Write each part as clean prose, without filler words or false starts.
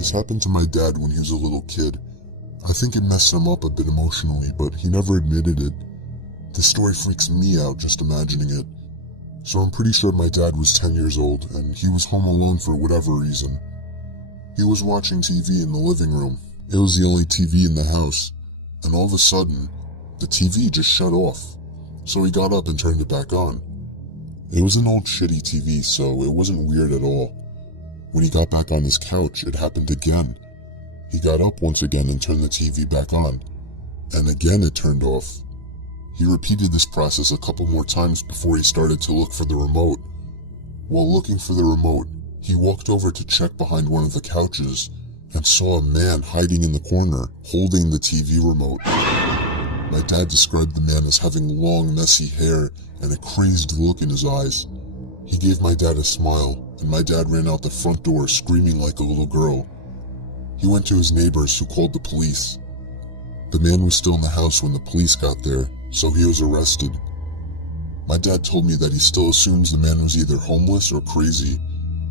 This happened to my dad when he was a little kid. I think it messed him up a bit emotionally, but he never admitted it. This story freaks me out just imagining it. So I'm pretty sure my dad was 10 years old, and he was home alone for whatever reason. He was watching TV in the living room. It was the only TV in the house, and all of a sudden, the TV just shut off. So he got up and turned it back on. It was an old shitty TV, so it wasn't weird at all. When he got back on his couch, it happened again. He got up once again and turned the TV back on, and again it turned off. He repeated this process a couple more times before he started to look for the remote. While looking for the remote, he walked over to check behind one of the couches and saw a man hiding in the corner, holding the TV remote. My dad described the man as having long, messy hair and a crazed look in his eyes. He gave my dad a smile, and my dad ran out the front door screaming like a little girl. He went to his neighbors, who called the police. The man was still in the house when the police got there, so he was arrested. My dad told me that he still assumes the man was either homeless or crazy.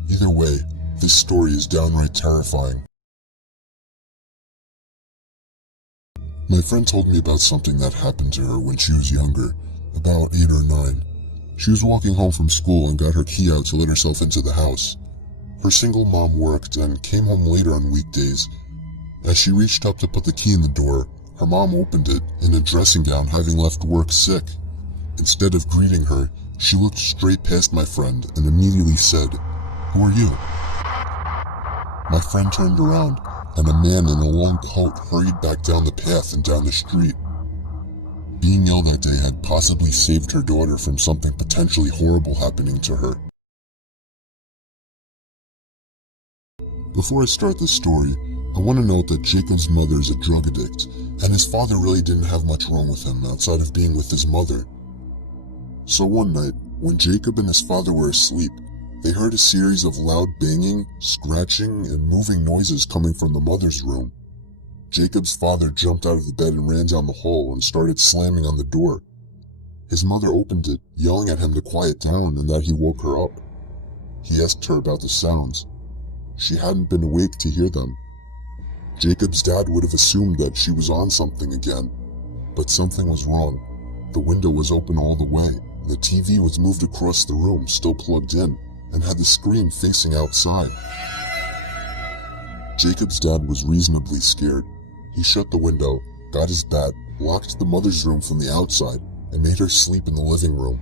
Either way, this story is downright terrifying. My friend told me about something that happened to her when she was younger, about 8 or 9. She was walking home from school and got her key out to let herself into the house. Her single mom worked and came home later on weekdays. As she reached up to put the key in the door, her mom opened it in a dressing gown, having left work sick. Instead of greeting her, she looked straight past my friend and immediately said, "Who are you?" My friend turned around, and a man in a long coat hurried back down the path and down the street. Being ill that day had possibly saved her daughter from something potentially horrible happening to her. Before I start this story, I want to note that Jacob's mother is a drug addict, and his father really didn't have much wrong with him outside of being with his mother. So one night, when Jacob and his father were asleep, they heard a series of loud banging, scratching, and moving noises coming from the mother's room. Jacob's father jumped out of the bed and ran down the hall and started slamming on the door. His mother opened it, yelling at him to quiet down and that he woke her up. He asked her about the sounds. She hadn't been awake to hear them. Jacob's dad would have assumed that she was on something again, but something was wrong. The window was open all the way. The TV was moved across the room, still plugged in, and had the screen facing outside. Jacob's dad was reasonably scared. He shut the window, got his bat, locked the mother's room from the outside, and made her sleep in the living room.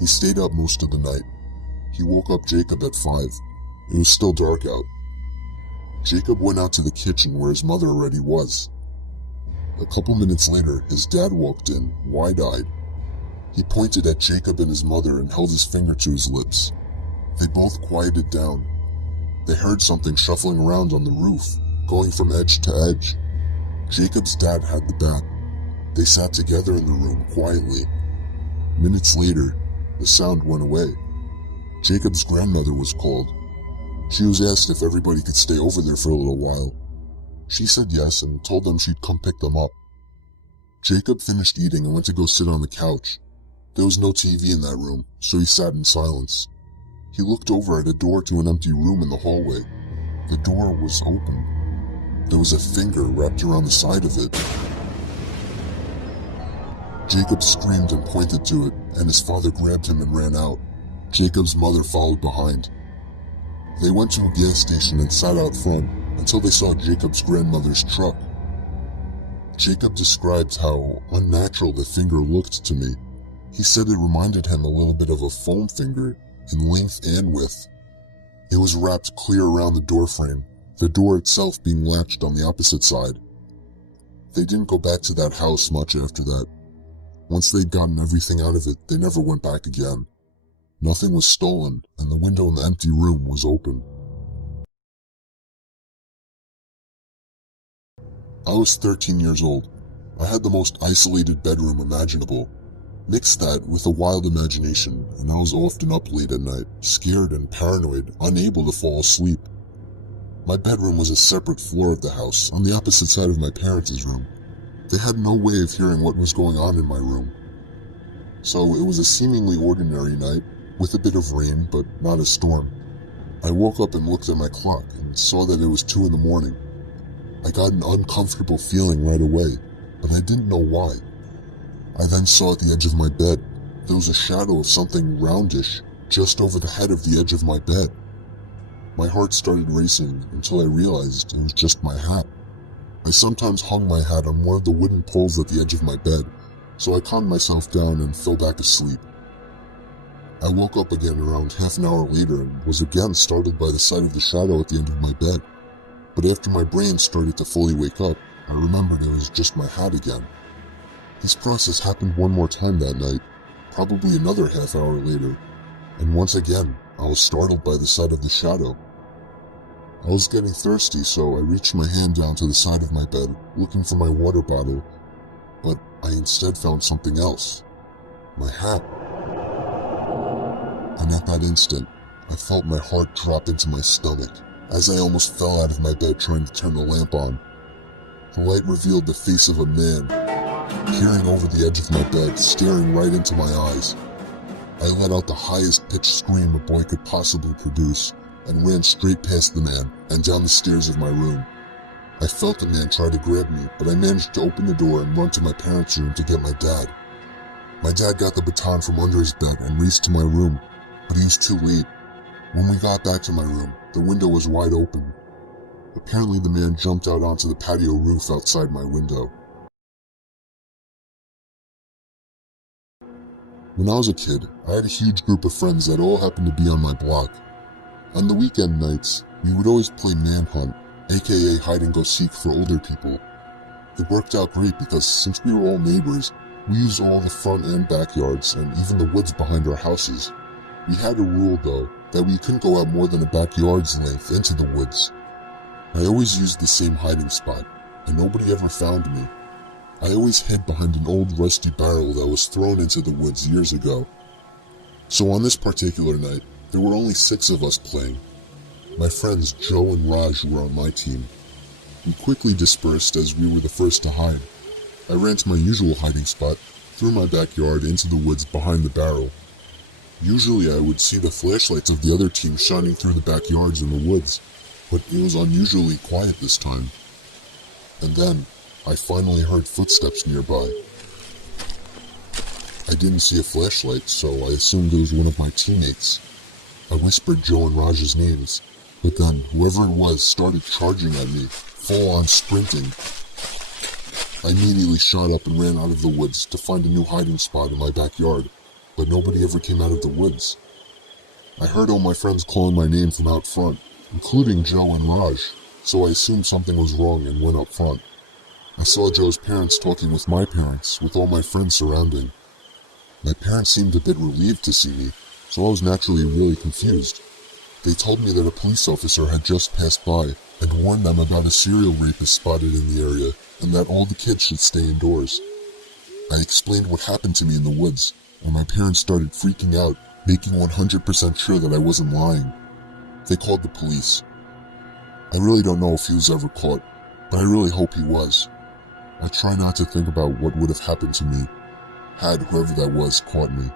He stayed up most of the night. He woke up Jacob at 5. It was still dark out. Jacob went out to the kitchen where his mother already was. A couple minutes later, his dad walked in, wide-eyed. He pointed at Jacob and his mother and held his finger to his lips. They both quieted down. They heard something shuffling around on the roof, going from edge to edge. Jacob's dad had the bat. They sat together in the room quietly. Minutes later, the sound went away. Jacob's grandmother was called. She was asked if everybody could stay over there for a little while. She said yes and told them she'd come pick them up. Jacob finished eating and went to go sit on the couch. There was no TV in that room, so he sat in silence. He looked over at a door to an empty room in the hallway. The door was open. There was a finger wrapped around the side of it. Jacob screamed and pointed to it, and his father grabbed him and ran out. Jacob's mother followed behind. They went to a gas station and sat out front until they saw Jacob's grandmother's truck. Jacob described how unnatural the finger looked to me. He said it reminded him a little bit of a foam finger in length and width. It was wrapped clear around the door frame, the door itself being latched on the opposite side. They didn't go back to that house much after that. Once they'd gotten everything out of it, they never went back again. Nothing was stolen, and the window in the empty room was open. I was 13 years old. I had the most isolated bedroom imaginable. Mix that with a wild imagination, and I was often up late at night, scared and paranoid, unable to fall asleep. My bedroom was a separate floor of the house, on the opposite side of my parents' room. They had no way of hearing what was going on in my room. So it was a seemingly ordinary night, with a bit of rain, but not a storm. I woke up and looked at my clock and saw that it was 2 in the morning. I got an uncomfortable feeling right away, but I didn't know why. I then saw at the edge of my bed, there was a shadow of something roundish just over the head of the edge of my bed. My heart started racing until I realized it was just my hat. I sometimes hung my hat on one of the wooden poles at the edge of my bed, so I calmed myself down and fell back asleep. I woke up again around half an hour later and was again startled by the sight of the shadow at the end of my bed. But after my brain started to fully wake up, I remembered it was just my hat again. This process happened one more time that night, probably another half hour later, and once again, I was startled by the sight of the shadow. I was getting thirsty, so I reached my hand down to the side of my bed, looking for my water bottle, but I instead found something else. My hat. And at that instant, I felt my heart drop into my stomach, as I almost fell out of my bed trying to turn the lamp on. The light revealed the face of a man, peering over the edge of my bed, staring right into my eyes. I let out the highest pitched scream a boy could possibly produce, and ran straight past the man and down the stairs of my room. I felt the man try to grab me, but I managed to open the door and run to my parents' room to get my dad. My dad got the baton from under his bed and raced to my room, but he was too late. When we got back to my room, the window was wide open. Apparently the man jumped out onto the patio roof outside my window. When I was a kid, I had a huge group of friends that all happened to be on my block. On the weekend nights, we would always play manhunt, aka hide and go seek for older people. It worked out great because since we were all neighbors, we used all the front and backyards and even the woods behind our houses. We had a rule though, that we couldn't go out more than a backyard's length into the woods. I always used the same hiding spot, and nobody ever found me. I always hid behind an old rusty barrel that was thrown into the woods years ago. So on this particular night, there were only 6 of us playing. My friends Joe and Raj were on my team. We quickly dispersed as we were the first to hide. I ran to my usual hiding spot, through my backyard into the woods behind the barrel. Usually I would see the flashlights of the other team shining through the backyards in the woods, but it was unusually quiet this time. And then, I finally heard footsteps nearby. I didn't see a flashlight, so I assumed it was one of my teammates. I whispered Joe and Raj's names, but then whoever it was started charging at me, full-on sprinting. I immediately shot up and ran out of the woods to find a new hiding spot in my backyard, but nobody ever came out of the woods. I heard all my friends calling my name from out front, including Joe and Raj, so I assumed something was wrong and went up front. I saw Joe's parents talking with my parents, with all my friends surrounding. My parents seemed a bit relieved to see me, so I was naturally really confused. They told me that a police officer had just passed by and warned them about a serial rapist spotted in the area and that all the kids should stay indoors. I explained what happened to me in the woods, and my parents started freaking out, making 100% sure that I wasn't lying. They called the police. I really don't know if he was ever caught, but I really hope he was. I try not to think about what would have happened to me had whoever that was caught me.